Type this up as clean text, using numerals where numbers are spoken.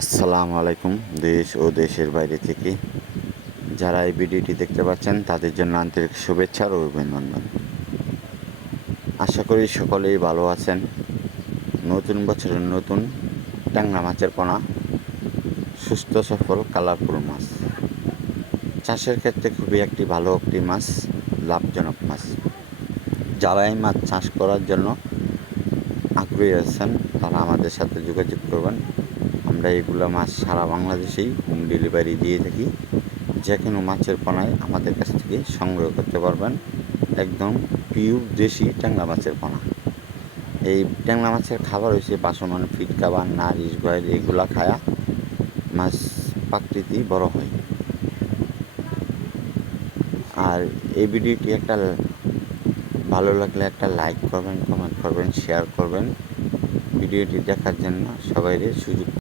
আসসালামু আলাইকুম। দেশ ও দেশের বাইরে থেকে যারা এই ভিডিওটি দেখতে পাচ্ছেন তাদের জন্য আন্তরিক শুভেচ্ছা ও অভিনন্দন। আশা করি সকলেই ভালো আছেন। নতুন বছরের নতুন ট্যাংরা মাছের পোনা, সুস্থ সফল কালারফুল মাছ। চাষের ক্ষেত্রে খুবই একটি ভালো একটি মাছ, লাভজনক মাছ। যারা এই মাছ চাষ করার জন্য আগ্রহী আছেন তারা আমাদের সাথে যোগাযোগ করবেন। আমরা এগুলো মাছ সারা বাংলাদেশেই হোম ডেলিভারি দিয়ে থাকি। যে কোনো মাছের পোনাই আমাদের কাছ থেকে সংগ্রহ করতে পারবেন। একদম পিওর দেশি ট্যাংরা মাছের পোনা। এই ট্যাংরা মাছের খাবার হচ্ছে বাসমান, ফিট খাবার, নারিশ, গয়েল এগুলা খায়া মাছ প্রাকৃতিক বড় হয়। আর এই ভিডিওটি একটা ভালো লাগলে একটা লাইক করবেন, কমেন্ট করবেন, শেয়ার করবেন। ভিডিওটি দেখার জন্য সবাইকে সুযোগ